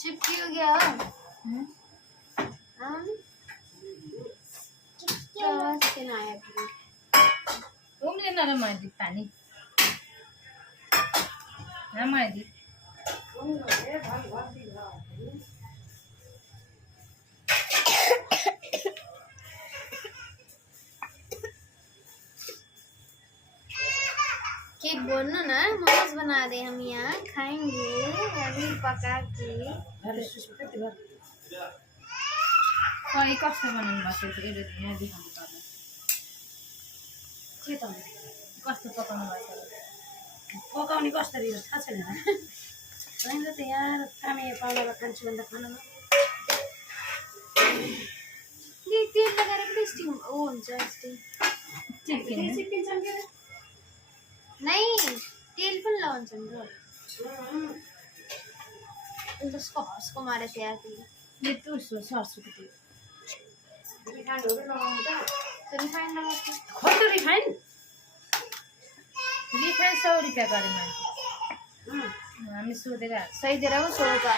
चिपकी गया उमले न रमाइदी पानी रमाइदी केक बोलना ना मोमोज बना दे हम यहाँ खाएंगे अभी पका के कहीं कष्ट बनाउनु भएको थियो यसले यहाँ देखाउनु पर्ने के त कस्तो पकाउनु भएको पकाउने कसरी हो थाहा छैन होइन त यहाँ कामे पाउनालाई खान्छु भन्दा खानामा तेल लगाएर पनि स्टिम हुन्छ स्टिम सिक्किन्छ के नहीं तेल पनि लगाउँछन् ब्रो उसको हर्सको मारे तयार थियो यो त उसो सरसुको थियो रिफाइन्डहरू लगाउनु त रिफाइन लगाएको खै रिफाइन रिफाइन 100 रुपियाँ गरेँ मैले हामी सोधेर सही दिएर पो सोचा